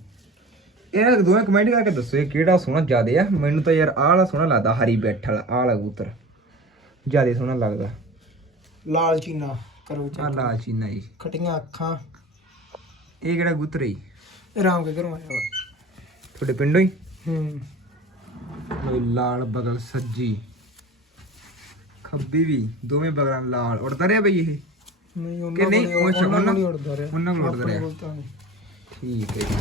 [SPEAKER 1] ਇਹਨਾਂ ਦੇ ਦੋਵੇਂ ਕਮੈਂਟ ਕਰਕੇ ਦੱਸੋ ਇਹ ਕਿਹੜਾ ਸੋਹਣਾ ਜ਼ਿਆਦੇ ਆ। ਮੈਨੂੰ ਤਾਂ ਯਾਰ ਆਹ ਵਾਲਾ ਸੋਹਣਾ ਲੱਗਦਾ ਹਰੀ ਬੈਠ ਵਾਲਾ ਆਹ ਵਾਲਾ ਕਬੂਤਰ। ਜ਼ਿਆਦੇ ਸੋਹਣਾ ਲੱਗਦਾ।
[SPEAKER 2] ਲਾਲ ਚੀਨਾ ਕਰੋ
[SPEAKER 1] ਆਹ
[SPEAKER 2] ਚੈੱਕ।
[SPEAKER 1] ਲਾਲ ਚੀਨਾ ਜੀ।
[SPEAKER 2] ਖਟੀਆਂ ਅੱਖਾਂ।
[SPEAKER 1] ਇਹ ਕਿਹੜਾ ਕਬੂਤਰ ਹੈ ਜੀ?
[SPEAKER 2] ਇਹ ਰਾਮ ਕੇ ਘਰੋਂ ਆਇਆ ਵਾ।
[SPEAKER 1] ਤੁਹਾਡੇ ਪਿੰਡੋਂ ਹੀ?
[SPEAKER 2] ਹੂੰ।
[SPEAKER 1] ਜੀ, ਲਾਲ ਬਗਲ ਸੱਜੀ। ਖੱਬੀ ਵੀ ਦੋਵੇਂ ਬਗਲਾਂ ਲਾਲ। ਉੜਦਾ ਰਿਹਾ ਬਈ ਇਹ?
[SPEAKER 2] ਨਹੀਂ
[SPEAKER 1] ਕਿ
[SPEAKER 2] ਉਹਨਾਂ
[SPEAKER 1] ਨਹੀਂ?
[SPEAKER 2] ਕੋਲ
[SPEAKER 1] ਉਹ ਅੱਛਾ,
[SPEAKER 2] ਉਹਨਾਂ
[SPEAKER 1] ਉਹਨਾਂ-
[SPEAKER 2] ਕੋਲ ਹੀ ਉੜਦਾ ਰਿਹਾ।
[SPEAKER 1] ਉਹਨਾਂ ਕੋਲ ਉੜਦਾ
[SPEAKER 2] ਆਪਣੇ
[SPEAKER 1] ਰਿਹਾ।
[SPEAKER 2] ਕੋਲ ਤਾਂ ਨਹੀਂ।
[SPEAKER 1] ਠੀਕ ਹੈ ਜੀ।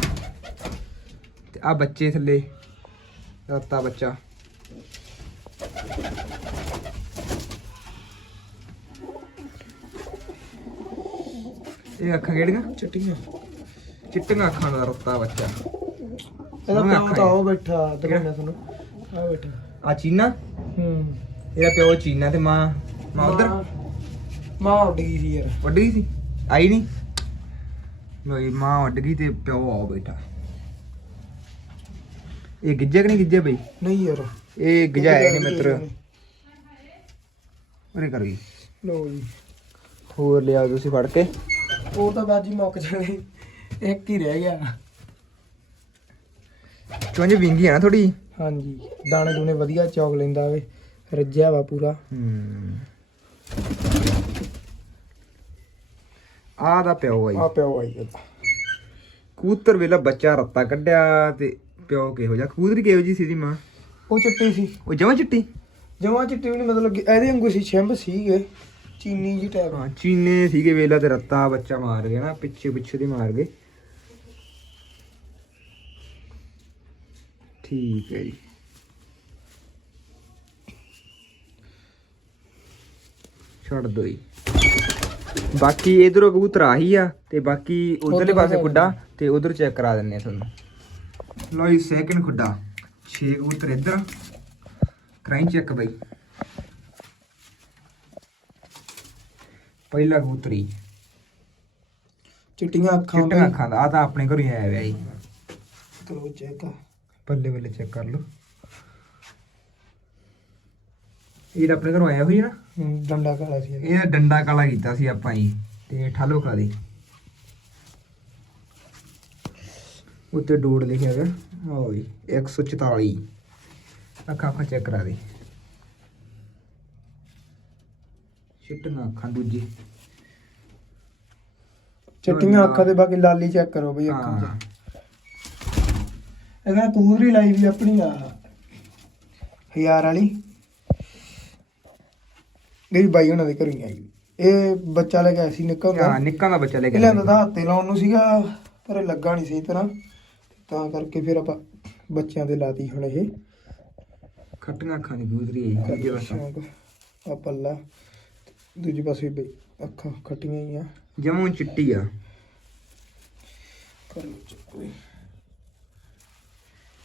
[SPEAKER 1] ਤੇ ਆ ਬੱਚੇ ਥੱਲੇ ਰੱਤਾ ਬੱਚਾ। ਇਹ ਅੱਖਾਂ ਕਿਹੜੀਆਂ?
[SPEAKER 2] ਚਿੱਟੀਆਂ।
[SPEAKER 1] ਚਿੱਟੀਆਂ ਅੱਖਾਂ ਦਾ ਰੱਤਾ ਬੱਚਾ।
[SPEAKER 2] ਇਹਦਾ
[SPEAKER 1] ਅੱਖਾਂ
[SPEAKER 2] ਤਾਂ। ਉਹ ਬੈਠਾ ਦਿਖਾਉਣਾ ਤੁਹਾਨੂੰ। ਆ ਬੈਠਾ।
[SPEAKER 1] ਆ ਚੀਨਾ?
[SPEAKER 2] ਹੂੰ।
[SPEAKER 1] ਇਹਦਾ ਪਿਓ ਚੀਨਾ ਤੇ ਮਾਂ ਮਾਂ ਉਧਰ?
[SPEAKER 2] ਮਾਂ ਉੱਡ ਗਈ ਸੀ ਯਾਰ।
[SPEAKER 1] ਵੱਡ ਗਈ ਸੀ? ਆਈ ਨਹੀਂ? ਲੋਈ ਮਾਂ ਵੱਡ ਗਈ ਤੇ ਪਿਓ ਆਓ ਬੈਠਾ। ਇਹ ਗਿੱਜੇ ਕਿ ਨਹੀਂ ਗਿੱਜੇ ਬਈ?
[SPEAKER 2] ਨਹੀਂ ਯਾਰ।
[SPEAKER 1] ਇਹ ਗਿਜਾਇਆ ਨਹੀਂ ਮਿੱਤਰ। ਉਰੇ ਕਰ ਗਈ
[SPEAKER 2] ਲੋ ਜੀ।
[SPEAKER 1] ਹੋਰ ਲਿਆ ਤੁਸੀਂ ਫੜ ਕੇ।
[SPEAKER 2] ਉਹ ਤਾਂ ਬਾਜੀ ਮੁੱਕ ਜਾਣੀ। ਇੱਕ ਹੀ ਰਹਿ ਗਿਆ।
[SPEAKER 1] ਚੁੰਝ ਵਿੰਗੀ ਆ ਨਾ ਥੋੜੀ
[SPEAKER 2] ਹਾਂਜੀ ਦਾਣੇ ਦੂਣੇ ਵਧੀਆ ਚੌਕ ਲੈਂਦਾ ਵੇ ਰੱਜਿਆ ਵਾ ਪੂਰਾ।
[SPEAKER 1] ਹੂੰ। ਆ ਦਾ ਪਿਓ ਆਈ
[SPEAKER 2] ਆ ਪਿਓ ਆਈ ਇਹਦਾ।
[SPEAKER 1] ਕਬੂਤਰ ਵੇਲਾ ਬੱਚਾ ਰੱਤਾ ਕੱਢਿਆ ਤੇ ਪਿਓ ਕਿਹੋ ਜਿਹਾ ਕਬੂਤਰੀ ਕਿਹੋ ਜੀ ਸੀ ਦੀ ਮਾਂ?
[SPEAKER 2] ਉਹ ਚਿੱਟੀ ਸੀ।
[SPEAKER 1] ਉਹ ਜਮਾਂ ਚਿੱਟੀ?
[SPEAKER 2] ਜਮਾਂ ਚਿੱਟੀ ਵੀ ਨਹੀਂ ਮਤਲਬ ਕਿ ਇਹਦੇ ਵਾਂਗੂ ਸੀ ਛਿੰਬ ਸੀਗੇ ਚੀਨੀ ਜੀ ਟਾਈਪ
[SPEAKER 1] ਹਾਂ ਚੀਨੇ ਸੀਗੇ ਵੇਲਾ ਤੇ ਰੱਤਾ ਬੱਚਾ ਮਾਰ ਗਿਆ ਨਾ ਪਿੱਛੇ ਪਿੱਛੇ ਦੀ ਮਾਰ ਗਏ। ਠੀਕ ਹੈ ਜੀ। ਛੱਡ ਦੋ ਜੀ। ਬਾਕੀ ਇਧਰੋਂ ਕਬੂਤਰ ਆਹੀ ਆ ਤੇ ਬਾਕੀ ਉਧਰਲੇ
[SPEAKER 2] ਉੱਧਰ
[SPEAKER 1] ਪਾਸੇ ਖੁੱਡਾ ਤੇ ਉਧਰ ਚੈੱਕ ਕਰਾ ਦਿੰਨੇ ਆ ਤੁਹਾਨੂੰ। ਲਓ ਜੀ ਸੈਕਿੰਡ ਖੁੱਡਾ। 6 ਕਬੂਤਰ ਇੱਧਰ। ਕਰਾਈ ਚੈੱਕ ਬਈ। ਪਹਿਲਾ ਕਬੂਤਰੀ
[SPEAKER 2] ਚਿੱਟੀਆਂ ਅੱਖਾਂ
[SPEAKER 1] ਚਿੱਟੀਆਂ ਅੱਖਾਂ ਦਾ ਆ ਤਾਂ ਆਪਣੇ ਘਰੋਂ ਹੀ ਆਇਆ ਹੋਇਆ ਜੀ।
[SPEAKER 2] ਕਰੋ ਚੈੱਕ
[SPEAKER 1] ਪੱਲੇ ਵੱਲੇ ਚੈੱਕ ਕਰ ਲਓ। ਇਹ ਤਾਂ ਆਪਣੇ ਘਰੋਂ ਆਇਆ ਹੋਈ ਨਾ।
[SPEAKER 2] ਡੰਡਾ ਕਾਲਾ ਸੀ।
[SPEAKER 1] ਇਹ ਡੰਡਾ ਕਾਲਾ ਕੀਤਾ ਸੀ ਆਪਾਂ ਜੀ ਤੇ ਠਾਲੋ ਖਾ ਦੇ। ਉੱਤੇ ਡੋੜ ਲਿਖਿਆ ਹੈਗਾ ਆਓ ਜੀ 144 ਅੱਖਾਂ ਅੱਖਾਂ ਚੈੱਕ ਕਰਾ ਦੇ। ਚਿੱਟੀਆਂ ਅੱਖਾਂ ਦੂਜੀ।
[SPEAKER 2] ਚਿੱਟੀਆਂ ਅੱਖਾਂ ਤੇ ਬਾਕੀ ਲਾਲੀ ਚੈੱਕ ਕਰੋ ਬਈ ਅੱਖਾਂ
[SPEAKER 1] ਹਾਂ।
[SPEAKER 2] 'ਚ ਇਹਦਾ ਕੂਦਰੀ ਲਾਈ ਵੀ ਆਪਣੀ ਆ। ਹਜ਼ਾਰ ਵਾਲੀ? ਮੇਰੀ ਬਾਈ ਉਹਨਾਂ ਦੇ ਘਰੋਂ ਹੀ ਆਈ। ਇਹ ਬੱਚਾ ਲੈ ਕੇ ਆਇਆ ਸੀ ਨਿੱਕਾ ਹੁੰਦਾ
[SPEAKER 1] ਹਾਂ ਨਿੱਕਾ ਦਾ ਬੱਚਾ ਲੈ ਕੇ
[SPEAKER 2] ਇਹ ਲਿਆਂਦਾ ਤਾਂ ਹੱਥੇ ਲਾਉਣ ਨੂੰ ਸੀਗਾ ਪਰ ਇਹ ਲੱਗਾ ਨਹੀਂ ਸਹੀ ਤਰ੍ਹਾਂ। ਤਾਂ ਕਰਕੇ ਫਿਰ ਆਪਾਂ ਬੱਚਿਆਂ ਦੇ ਲਾਤੀ ਹੁਣ ਇਹ।
[SPEAKER 1] ਖੱਟੀਆਂ ਅੱਖਾਂ ਦੀ ਗੁਜ਼ਰੀ ਹੈ ਜੀ
[SPEAKER 2] ਸ਼ੌਂਕ ਆ ਪੱਲਾ। ਦੂਜੇ ਪਾਸੇ ਵੀ ਬਈ ਅੱਖਾਂ ਖੱਟੀਆਂ ਹੀ ਆ।
[SPEAKER 1] ਜਮੋਂ ਚਿੱਟੀ ਆ।
[SPEAKER 2] ਕਰੋ ਚੱਕ।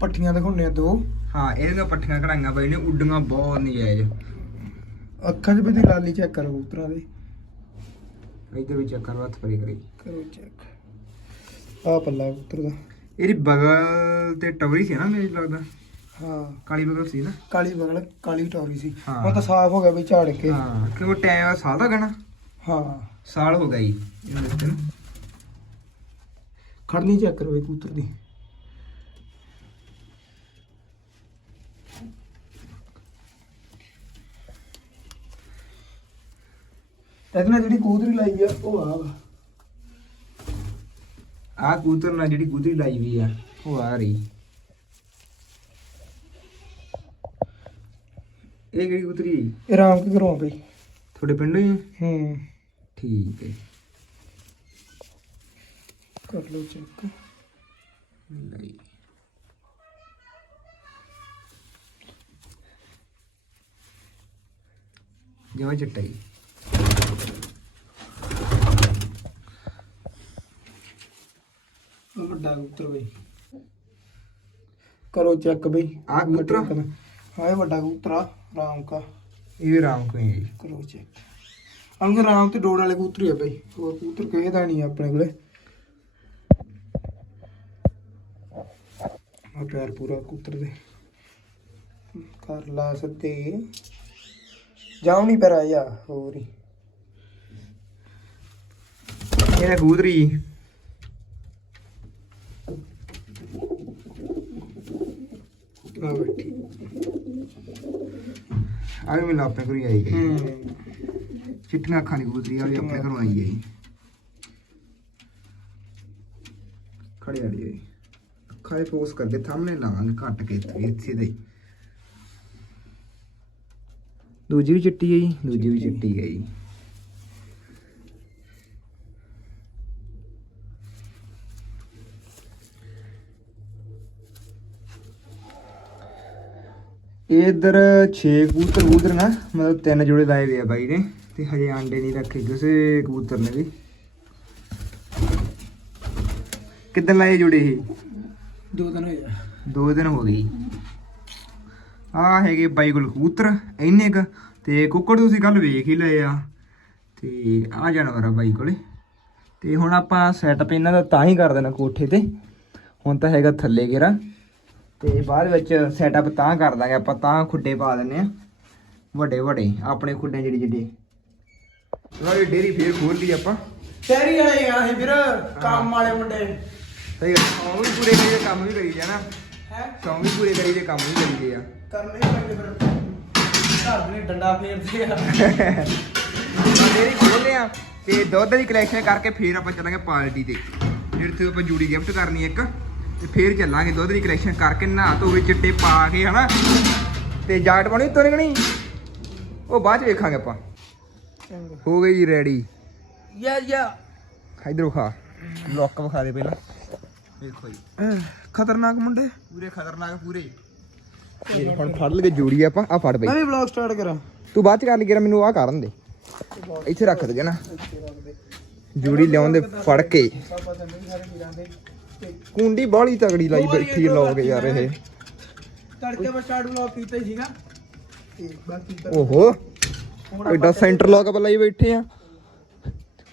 [SPEAKER 2] ਪੱਠੀਆਂ ਦਿਖਾਉਣੇ ਆ ਦੋ।
[SPEAKER 1] ਹਾਂ ਇਹਦੀਆਂ ਪੱਠੀਆਂ ਕਢਾਈਆਂ ਬਈ ਨੇ ਉੱਡੀਆਂ ਬਹੁਤ ਨਜਾਇਜ਼।
[SPEAKER 2] ਅੱਖਾਂ 'ਚ ਵੀ ਦੀ ਲਾਲੀ ਚੈੱਕ ਕਰੋ ਕਬੂਤਰਾਂ ਦੇ।
[SPEAKER 1] ਇੱਧਰ ਵੀ ਚੱਕਰ ਹੱਥ ਪਰੇ ਕਰੀ।
[SPEAKER 2] ਕਰੋ ਚੈੱਕ ਆ ਪੱਲਾ ਕਬੂਤਰ ਦਾ।
[SPEAKER 1] ਇਹਦੀ ਬਗਲ ਤੇ ਟਵਰੀ ਸੀ ਨਾ ਮੈਨੂੰ ਲੱਗਦਾ।
[SPEAKER 2] ਹਾਂ।
[SPEAKER 1] ਕਾਲੀ ਬਗਲ ਸੀ ਨਾ?
[SPEAKER 2] ਕਾਲੀ ਬਗਲ ਕਾਲੀ ਟੌਰੀ ਸੀ।
[SPEAKER 1] ਹਾਂ।
[SPEAKER 2] ਹੁਣ ਤਾਂ ਸਾਫ਼ ਹੋ ਗਿਆ ਬਈ ਝਾੜ ਕੇ।
[SPEAKER 1] ਹਾਂ ਕਿਉਂ ਟਾਈਮ ਸਾਲ ਦਾ ਗਣਾ।
[SPEAKER 2] ਹਾਂ।
[SPEAKER 1] ਸਾਲ ਹੋ ਗਿਆ ਜੀ।
[SPEAKER 2] ਖੜਨੀ ਚੈੱਕ ਕਰੋ ਕਬੂਤਰ ਦੀ। ਇਹਦੇ ਨਾਲ ਜਿਹੜੀ ਕਬੂਤਰੀ ਲਾਈ ਆ ਉਹ ਆ ਵਾ।
[SPEAKER 1] ਆਹ ਕਬੂਤਰ ਨਾਲ ਜਿਹੜੀ ਕਬੂਤਰੀ ਲਾਈ ਵੀ ਆ ਉਹ ਆ ਰਹੀ। ਇਹ ਕਿਹੜੀ ਹੈ ਜੀ?
[SPEAKER 2] ਇਹ ਰਾਮ ਕੇ ਘਰੋਂ ਆ ਬਈ।
[SPEAKER 1] ਤੁਹਾਡੇ ਪਿੰਡੋਂ ਹੀ ਹੈ?
[SPEAKER 2] ਹੂੰ।
[SPEAKER 1] ਠੀਕ ਹੈ।
[SPEAKER 2] ਕਰ ਲਓ ਚੈੱਕ
[SPEAKER 1] ਲਈ ਜਮਾ ਚਿੱਟਾ
[SPEAKER 2] ਆਹ ਵੱਡਾ ਕਬੂਤਰ ਬਈ। ਕਰੋ ਚੈੱਕ ਬਈ।
[SPEAKER 1] ਆਹ ਕਬੂਤਰ?
[SPEAKER 2] ਹਾਂ ਇਹ ਵੱਡਾ ਕਬੂਤਰ ਆ ਰਾਮ ਕਾ
[SPEAKER 1] ਇਹ ਵੀ ਰਾਮ ਕੋਈ ਹੈ ਜੀ
[SPEAKER 2] ਕਰੋ ਚੈੱਕ ਅੰਗ ਰਾਮ ਤੇ ਡੋੜ ਵਾਲੇ ਕਬੂਤਰ ਹੀ ਆ ਬਈ। ਹੋਰ ਕਬੂਤਰ ਕਿਸੇ ਦਾ ਨਹੀਂ ਆਪਣੇ ਕੋਲੇ। ਆ ਪੈਰ ਪੂਰਾ ਕਬੂਤਰ ਦੇ। ਕਰ ਲਾ ਸੱਤੇ ਜਾਉ ਨਹੀਂ ਪਰ ਆਇਆ ਹੋਰ ਹੀ।
[SPEAKER 1] ਇਹਦਾ ਕਬੂਤਰੀ
[SPEAKER 2] ਆ ਬੈਠੀ
[SPEAKER 1] ਆ ਵੀ ਮੈਨੂੰ ਆਪਣੇ ਕੋਲ ਹੀ ਆਈ
[SPEAKER 2] ਹੂੰ।
[SPEAKER 1] ਚਿੱਟੀਆਂ ਅੱਖਾਂ ਦੀ ਕਬੂਤਰੀ ਆ ਵੀ ਆਪਣੇ ਘਰੋਂ ਆਈ ਹੈ ਜੀ ਖੜੀ ਆ ਹੈ ਅੱਖਾਂ ਦੇ ਫੋਕਸ ਕਰਦੇ ਸਾਹਮਣੇ ਲਾਵਾਂਗੇ ਘੱਟ ਕੇ ਇੱਥੇ ਇੱਥੇ ਦੇ। ਦੂਜੀ ਵੀ ਚਿੱਟੀ ਹੈ ਜੀ ਦੂਜੀ ਵੀ ਚਿੱਟੀ ਹੈ ਜੀ ਇਧਰ 6 ਕਬੂਤਰ ਕਬੂਤਰ ਨਾ ਮਤਲਬ ਤਿੰਨ ਜੋੜੇ ਲਾਏ ਹੋਏ ਆ ਬਾਈ ਨੇ ਤੇ ਹਜੇ ਆਂਡੇ ਨਹੀਂ ਰੱਖੇ ਕਿਸੇ ਕਬੂਤਰ ਨੇ ਵੀ। ਕਿੱਦਣ ਲਾਏ ਜੋੜੇ ਇਹ?
[SPEAKER 2] ਦੋ ਦਿਨ ਹੋਇਆ
[SPEAKER 1] ਦੋ ਦਿਨ ਹੋ ਗਏ। ਆ ਹੈਗੇ ਬਾਈ ਕੋਲ ਕਬੂਤਰ ਇੰਨੇ ਕ ਤੇ ਕੁੱਕੜ ਤੁਸੀਂ ਕੱਲ ਵੇਖ ਹੀ ਲਏ ਆ। ਤੇ ਆ ਜਾਨਵਰ ਆ ਬਾਈ ਕੋਲੇ। ਤੇ ਹੁਣ ਆਪਾਂ ਸੈਟਅਪ ਇਹਨਾਂ ਦਾ ਤਾਂ ਹੀ ਕਰ ਦੇਣਾ ਕੋਠੇ ਤੇ। ਹੁਣ ਤਾਂ ਹੈਗਾ ਥੱਲੇ ਗੇਰਾ ਤੇ ਬਾਅਦ ਵਿੱਚ ਸੈਟਅਪ ਤਾਂ ਕਰ ਦਾਂਗੇ ਆਪਾਂ ਤਾਂ ਖੁੱਡੇ ਪਾ ਦਿੰਨੇ ਆ ਵੱਡੇ ਵੱਡੇ ਆਪਣੇ ਖੁੱਡੇ ਜਿਹੜੇ ਜਿਹੜੇ ਲੋ ਡੇਰੀ ਫੇਰ ਖੋਲ ਲਈ ਆਪਾਂ।
[SPEAKER 2] ਸ਼ਹਿਰੀ ਵਾਲੇ ਆ ਇਹ ਵੀਰ ਕੰਮ ਵਾਲੇ ਮੁੰਡੇ।
[SPEAKER 1] ਸਹੀ ਗੱਲ ਸੌਂ ਵੀ ਪੂਰੇ ਕਰੀਏ ਕੰਮ ਵੀ ਕਰੀ ਜਾਣਾ
[SPEAKER 2] ਹੈ?
[SPEAKER 1] ਸੌਂ ਵੀ ਪੂਰੇ ਕਰੀਏ ਕੰਮ ਵੀ ਕਰੀਦੇ ਆ।
[SPEAKER 2] ਕਰਨੇ ਪੈਂਦੇ ਫਿਰ। ਘਰ ਦੇ ਡੰਡਾ ਫੇਰਦੇ ਆ।
[SPEAKER 1] ਡੇਰੀ ਖੋਲਦੇ ਆ ਤੇ ਦੁੱਧ ਦੀ ਕਲੈਕਸ਼ਨ ਕਰਕੇ ਫੇਰ ਆਪਾਂ ਚੱਲਾਂਗੇ ਪਾਰਟੀ ਤੇ। ਜਿਹੜੇ ਤੇ ਆਪਾਂ ਜੂੜੀ ਗਿਫਟ ਕਰਨੀ ਇੱਕ। ਤੇ ਫੇਰ ਚੱਲਾਂਗੇ ਦੁੱਧ ਦੀ ਕਲੈਕਸ਼ਨ ਕਰਕੇ ਨਹਾ ਧੋ ਕੇ ਚਿੱਟੇ ਪਾ ਕੇ ਹਨਾ? ਤੇ ਜਾਟ ਪਾਉਣੀ ਤੋਂ ਨਿਕਣੀ ਉਹ ਬਾਅਦ ਚ ਵੇਖਾਂਗੇ ਆਪਾਂ। ਹੋ ਗਈ ਜੀ ਰੈਡੀ
[SPEAKER 2] ਯਾ ਯਾ।
[SPEAKER 1] ਇਧਰ ਵਿਖਾ ਲੁੱਕ ਵਿਖਾ ਦੇ ਪਹਿਲਾਂ। ਵੇਖੋ ਜੀ।
[SPEAKER 2] ਖਤਰਨਾਕ ਮੁੰਡੇ।
[SPEAKER 1] ਪੂਰੇ ਖਤਰਨਾਕ ਪੂਰੇ। ਇਹ ਹੁਣ ਫੜ ਲਗੇ ਜੂੜੀ ਆਪਾਂ ਆ ਫੜ ਬਈ।
[SPEAKER 2] ਮੈਂ ਵੀ ਵਲੌਗ ਸਟਾਰਟ ਕਰਾਂ।
[SPEAKER 1] ਤੂੰ ਬਾਅਦ ਚ ਕਰ ਲਈ ਮੈਨੂੰ ਆਹ ਕਰਨ ਦੇ। ਇੱਥੇ ਰੱਖ ਦੇ ਨਾ। ਜੂੜੀ ਲਿਆਉਣ ਦੇ ਫੜ ਕੇ ਕੁੰਡੀ ਬਾਹਲੀ ਤਗੜੀ ਲਾਈ ਬੈਠੀ ਲੋਕ ਯਾਰ ਇਹ।
[SPEAKER 2] ਤੜਕੇ ਮੈਂ ਸਟਾਰਟ ਵਲੌਗ ਕੀਤਾ ਹੀ ਸੀਗਾ। ਤੇ ਬਾਕੀ
[SPEAKER 1] ਓਹੋ। ਐਡਾ ਸੈਂਟਰ ਲੋਕ ਲਾਈ ਬੈਠੇ ਆ।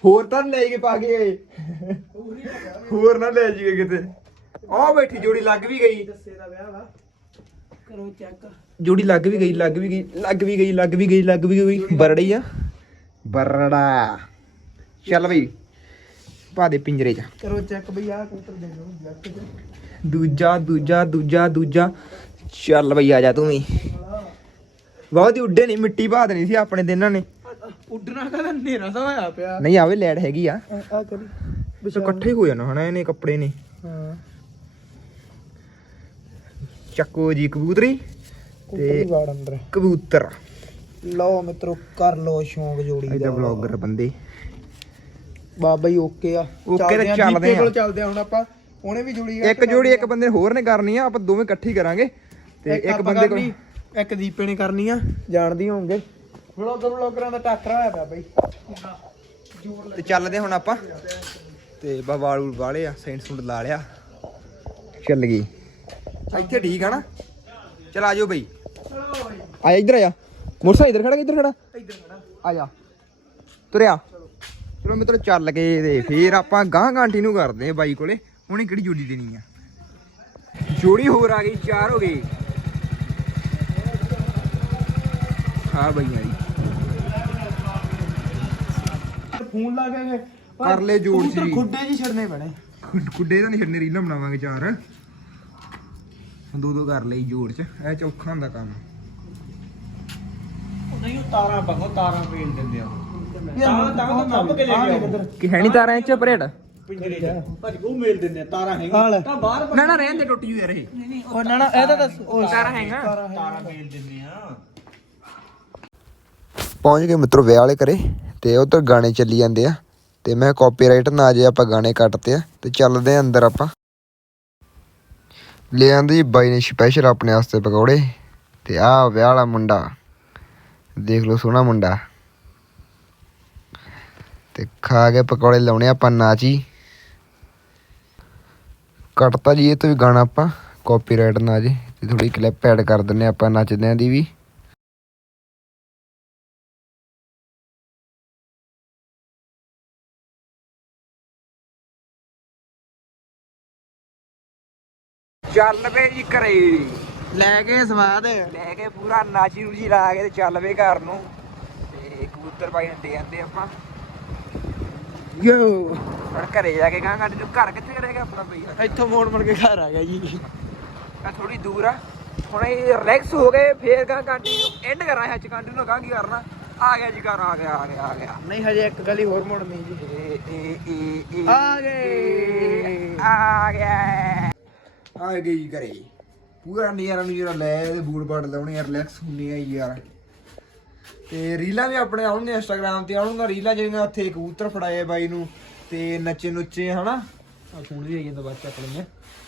[SPEAKER 1] ਹੋਰ ਤਾਂ ਲੈ ਕੇ ਪਾ ਗਏ ਹੋਰ ਨਾ ਲੈ ਜੀਏ ਕਿਤੇ। ਆਹ ਬੈਠੀ ਜੋੜੀ ਲੱਗ ਵੀ ਗਈ।
[SPEAKER 2] ਦੱਸੇ ਦਾ ਵਿਆਹ ਵਾ। ਕਰੋ ਚੈੱਕ
[SPEAKER 1] ਜੋੜੀ ਲੱਗ ਵੀ ਗਈ ਲੱਗ ਵੀ ਗਈ ਲੱਗ ਵੀ ਗਈ ਲੱਗ ਵੀ ਗਈ ਲੱਗ ਵੀ ਗਈ। ਬਰੜੀ ਆ। ਬਰੜਾ। ਚੱਲ ਬਈ। ਪਾ ਦੇ ਪਿੰਜਰੇ 'ਚ।
[SPEAKER 2] ਕਰੋ ਚੈੱਕ ਬਈ ਆਹ ਕਬੂਤਰ ਦੇ ਦਿਓ ਜੱਟ ਚ।
[SPEAKER 1] ਦੂਜਾ ਦੂਜਾ ਦੂਜਾ ਦੂਜਾ। ਚੱਲ ਬਈ ਆ ਜਾ ਤੂੰ ਵੀ। ਬਹੁਤ ਹੀ ਉੱਡੇ ਨਹੀਂ ਮਿੱਟੀ ਪਾ ਦੇਣੀ ਸੀ ਆਪਣੇ ਇਹਨਾਂ ਨੇ।
[SPEAKER 2] ਉੱਡਣਾ ਕਹਦਾ ਹਨੇਰਾ ਤਾਂ ਹੋਇਆ ਪਿਆ।
[SPEAKER 1] ਨਹੀਂ ਆਵੇ ਲੈਟ ਹੈਗੀ ਆ।
[SPEAKER 2] ਆ ਕਰੀ।
[SPEAKER 1] ਵਿੱਚ ਇਕੱਠੇ ਹੋ ਜਾਣਾ ਹਨਾ ਇਹਨੇ ਕੱਪੜੇ ਨੇ।
[SPEAKER 2] ਹਾਂ।
[SPEAKER 1] ਚੱਕੋ ਜੀ ਕਬੂਤਰੀ
[SPEAKER 2] ਤੇ
[SPEAKER 1] ਕਬੂਤਰ
[SPEAKER 2] ਲਓ ਮਿੱਤਰੋ ਕਰ ਲਓ ਸ਼ੌਂਕ ਜੋੜੀ ਦਾ।
[SPEAKER 1] ਵਲੌਗਰ ਬੰਦੇ।
[SPEAKER 2] ਬਾਬਾ ਜੀ ਓਕੇ ਆ।
[SPEAKER 1] ਓਕੇ ਤੇ ਚੱਲਦੇ ਆ।
[SPEAKER 2] ਕੋਲ ਚੱਲਦੇ ਆ ਹੁਣ ਆਪਾਂ। ਉਹਨੇ ਵੀ ਜੁੜੀ
[SPEAKER 1] ਇੱਕ ਜੋੜੀ ਇੱਕ ਬੰਦੇ ਹੋਰ ਨੇ ਕਰਨੀ ਆ ਆਪਾਂ ਦੋਵੇਂ ਇਕੱਠੀ ਕਰਾਂਗੇ। ਤੇ ਇੱਕ ਬੰਦੇ ਕੋਲ
[SPEAKER 2] ਇੱਕ ਦੀਪੇ ਨੇ ਕਰਨੀ ਆ ਜਾਣਦੀ ਹੋਣਗੇ ਵਲੋਗਰ ਵਲੋਗਰਾਂ ਦਾ ਟੱਕਰਾ ਹੋਇਆ ਪਿਆ ਬਾਈ।
[SPEAKER 1] ਤੇ ਚੱਲਦੇ ਹੁਣ ਆਪਾਂ। ਤੇ ਬਾ ਵਾਲੂ ਵਾਲੇ ਆ ਸੈਂਟ ਸੁੰਡ ਲਾ ਲਿਆ। ਚੱਲ ਗਈ। ਇੱਥੇ ਠੀਕ ਆ ਨਾ? ਚਲ ਆ ਜਾਓ ਬਈ। ਆ ਇੱਧਰ ਆ ਮੋਟਰਸਾਈਕਲ ਇੱਧਰ ਖੜਾ ਇੱਧਰ ਖੜਾ
[SPEAKER 2] ਇੱਧਰ ਖੜਾ।
[SPEAKER 1] ਆ ਜਾ। ਤੁਰਿਆ। ਚਲੋ ਮਿੱਤਰੋ ਚੱਲ ਕੇ ਤੇ ਫੇਰ ਆਪਾਂ ਗਾਂ ਕੰਟੀਨਿਊ ਕਰਦੇ ਆ ਬਾਈ ਕੋਲੇ। ਉਹਨੇ ਕਿਹੜੀ ਜੋੜੀ ਦੇਣੀ ਆ? ਜੋੜੀ ਹੋਰ ਆ ਗਈ ਚਾਰ ਹੋ ਗਏ। ਹਾਂ ਬਈਆਂ ਜੀ
[SPEAKER 2] ਫੋਨ ਲਾ ਕੇ
[SPEAKER 1] ਕਰ ਲੈ ਜੋੜ ਸੀ।
[SPEAKER 2] ਖੁੱਡੇ ਜੀ ਛੱਡਨੇ ਪੈਣੇ।
[SPEAKER 1] ਖੁੱਡ- ਤਾਂ ਨਹੀਂ ਛੱਡਨੇ ਰੀਲਾਂ ਬਣਾਵਾਂਗੇ ਚਾਰ। ਦੋ ਦੋ ਕਰ ਲਈ ਜੋੜ ਚ ਇਹ ਚੌਖਾ ਹੁੰਦਾ ਕੰਮ।
[SPEAKER 2] ਨਹੀਂ ਉਹ ਤਾਰਾਂ ਬੰਗੋ ਤਾਰਾਂ ਪੇਲ ਦਿੰਦੇ ਆ। ਤਾਂ ਤਾਂ ਤਾਂ ਨੱਪ ਕੇ ਲੈ ਗਿਆ
[SPEAKER 1] ਕਿ ਹੈ ਨਹੀਂ ਤਾਰਾਂ ਚ ਪਰੇਡ?
[SPEAKER 2] ਪਿੰਜਰੇ ਚ। ਭਾਜੀ ਉਹ ਮੇਲ ਦਿੰਦੇ ਆ ਤਾਰਾਂ ਹੈਗੀਆਂ। ਤਾਂ ਬਾਹਰ
[SPEAKER 1] ਨਾ ਨਾ ਰਹਿਣ ਦੇ ਟੁੱਟ ਜੂ ਯਾਰ ਇਹ।
[SPEAKER 2] ਉਹ ਨਾ ਨਾ ਇਹਦਾ ਦੱਸ ਉਹ
[SPEAKER 1] ਤਾਰਾਂ ਹੈਗਾ
[SPEAKER 2] ਤਾਰਾਂ ਮੇਲ ਦਿੰਦੇ ਆ।
[SPEAKER 1] ਪਹੁੰਚ ਗਏ ਮਿੱਤਰੋ ਵਿਆਹ ਵਾਲੇ ਘਰੇ ਤੇ ਉਧਰ ਗਾਣੇ ਚੱਲੀ ਜਾਂਦੇ ਆ। ਤੇ ਮੈਂ ਕਾਪੀਰਾਈਟ ਨਾ ਆ ਜੇ ਆਪਾਂ ਗਾਣੇ ਕੱਟਤੇ ਆ ਤੇ ਚੱਲਦੇ ਆ ਅੰਦਰ ਆਪਾਂ। ਲੈ ਆਂਦੇ ਜੀ ਬਾਈ ਨੇ ਸਪੈਸ਼ਲ ਆਪਣੇ ਵਾਸਤੇ ਪਕੌੜੇ ਤੇ ਆਹ ਵਿਆਹ ਵਾਲਾ ਮੁੰਡਾ। ਦੇਖ ਲਓ ਸੋਹਣਾ ਮੁੰਡਾ। ਤੇ ਖਾ ਕੇ ਪਕੌੜੇ ਲਾਉਣੇ ਆਪਾਂ ਨਾਚੀ ਕੱਟਤਾ ਜੀ ਇਹ ਤੋਂ ਵੀ ਗਾਣਾ ਆਪਾਂ ਕਾਪੀਰਾਈਟ ਨਾ ਜੇ ਤੇ ਥੋੜੀ ਕਲਿੱਪ ਐਡ ਕਰ ਦਿੰਨੇ ਆਪਾਂ ਨੱਚਦਿਆਂ ਦੀ ਵੀ। ਚੱਲ ਵੇ ਜੀ ਘਰੇ
[SPEAKER 2] ਲੈ ਕੇ ਸਵਾਦ।
[SPEAKER 1] ਲੈ ਕੇ ਪੂਰਾ ਨਾਚੀ ਰੂਜੀ ਲਾ ਕੇ ਤੇ ਚੱਲ ਵੇ ਘਰ ਨੂੰ। ਤੇ ਕਬੂਤਰ ਬਾਈ ਨੂੰ ਦੇ ਜਾਂਦੇ ਆਪਾਂ।
[SPEAKER 2] ਯੋ।
[SPEAKER 1] ਹੁਣ ਘਰੇ ਜਾ ਕੇ ਗਾਂ ਗਾਂਡੀ ਨੂੰ ਘਰ ਕਿੱਥੇ ਕਰੇਗਾ ਆਪਣਾ ਬਈ
[SPEAKER 2] ਇੱਥੋਂ ਮੋੜ ਮੜ ਕੇ ਘਰ ਆ ਗਿਆ ਜੀ।
[SPEAKER 1] ਆ ਥੋੜੀ ਦੂਰ ਆ। ਹੁਣ ਇਹ ਰਿਲੈਕਸ ਹੋ ਗਏ ਫੇਰ ਗਾਂ ਗਾਂਡੀ ਨੂੰ ਐਂਡ ਕਰਾਂ ਅੱਜ ਗਾਂਡੀ ਨੂੰ ਗਾਂ ਕੀ ਕਰਨਾ? ਆ ਗਿਆ ਜੀ ਘਰ ਆ ਗਿਆ ਆ ਗਿਆ ਆ ਗਿਆ।
[SPEAKER 2] ਨਹੀਂ ਹਜੇ ਇੱਕ ਗਲੀ ਹੋਰ ਮੁੜਨੀ ਜੀ। ਆ ਗਏ।
[SPEAKER 1] ਆ ਗਿਆ। ਆ ਗਈ ਘਰੇ। ਪੂਰਾ ਨਜ਼ਾਰਾ ਨੂੰ ਜਿਹੜਾ ਲੈ ਤੇ ਬੂਟ ਬਾਟ ਲਾਉਣੇ ਯਾਰ ਰਿਲੈਕਸ ਹੁੰਨੇ ਆ ਯਾਰ। ਤੇ ਰੀਲਾਂ ਵੀ ਆਪਣੇ ਆਉਣਗੀਆਂ ਇੰਸਟਾਗ੍ਰam ਤੇ ਆਉਣਗੀਆਂ ਰੀਲਾਂ ਜਿਹੜੀਆਂ ਉੱਥੇ ਕਬੂਤਰ ਫੜਾਏ ਬਾਈ ਨੂੰ ਤੇ ਨੱਚੇ ਨੁੱਚੇ ਹਨਾ? ਆ ਫੋਨ ਵੀ ਆਈ ਜਾਂਦਾ ਬਾਅਦ ਚ ਚੱਕ ਲਈਆਂ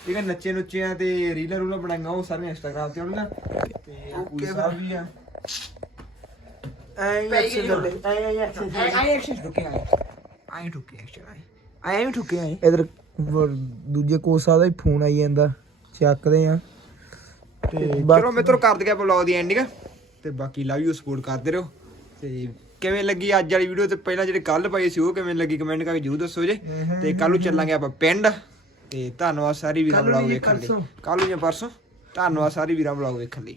[SPEAKER 1] ਠੀਕ ਹੈ ਨੱਚੇ ਨੁੱਚੇ ਆ ਤੇ ਰੀਲਾਂ ਰੂਲਾਂ ਬਣਾਈਆਂ ਉਹ ਸਾਰੀਆਂ ਇੰਸਟਾਗ੍ਰam ਤੇ ਆਉਣਗੀਆਂ। ਤੇ ਓਕੇ ਸਾਹਿਬ ਵੀ ਆ।
[SPEAKER 2] ਐਂ ਐਕਸ਼ਨ ਐਂ ਐਂ ਐਕਸ਼ਨ
[SPEAKER 1] ਆਈ ਆਈ ਐਕਸ਼ਨ ਠੁਕੇ ਆਏ ਆਈ ਠੁਕੇ ਐਕਸ਼ਨ ਆਈ ਆਈ ਵੀ ਠੁਕੇ ਆਏ
[SPEAKER 2] ਇਧਰ ਦੂਜੇ ਕੋਸਾ ਦਾ ਹੀ ਫੋਨ ਆਈ ਜਾਂਦਾ। ਚੱਕਦੇ ਆ। ਤੇ
[SPEAKER 1] ਚਲੋ ਮਿੱਤਰੋ ਕਰ ਦਗੇ ਬਲੌਗ ਦੀ ਐਂਡਿੰਗ ਤੇ ਬਾਕੀ ਲਵ ਯੂ ਸਪੋਰਟ ਕਰਦੇ ਰਹੋ। ਤੇ ਕਿਵੇਂ ਲੱਗੀ ਅੱਜ ਵਾਲੀ ਵੀਡੀਓ ਤੇ ਪਹਿਲਾਂ ਜਿਹੜੇ ਕੱਲ ਪਾਈ ਸੀ ਉਹ ਕਿਵੇਂ ਲੱਗੀ ਕਮੈਂਟ ਕਰਕੇ ਜਰੂਰ ਦੱਸੋ ਜੇ। ਤੇ ਕੱਲ ਨੂੰ ਚੱਲਾਂਗੇ ਆਪਾਂ ਪਿੰਡ। ਤੇ ਧੰਨਵਾਦ ਸਾਰੀ ਵੀਰਾਂ ਬਲੌਗ ਵੇਖਣ ਲਈ। ਕੱਲ ਨੂੰ ਜਾਂ ਪਰਸੋਂ। ਧੰਨਵਾਦ ਸਾਰੀ ਵੀਰਾਂ ਬਲੌਗ ਵੇਖਣ ਲਈ।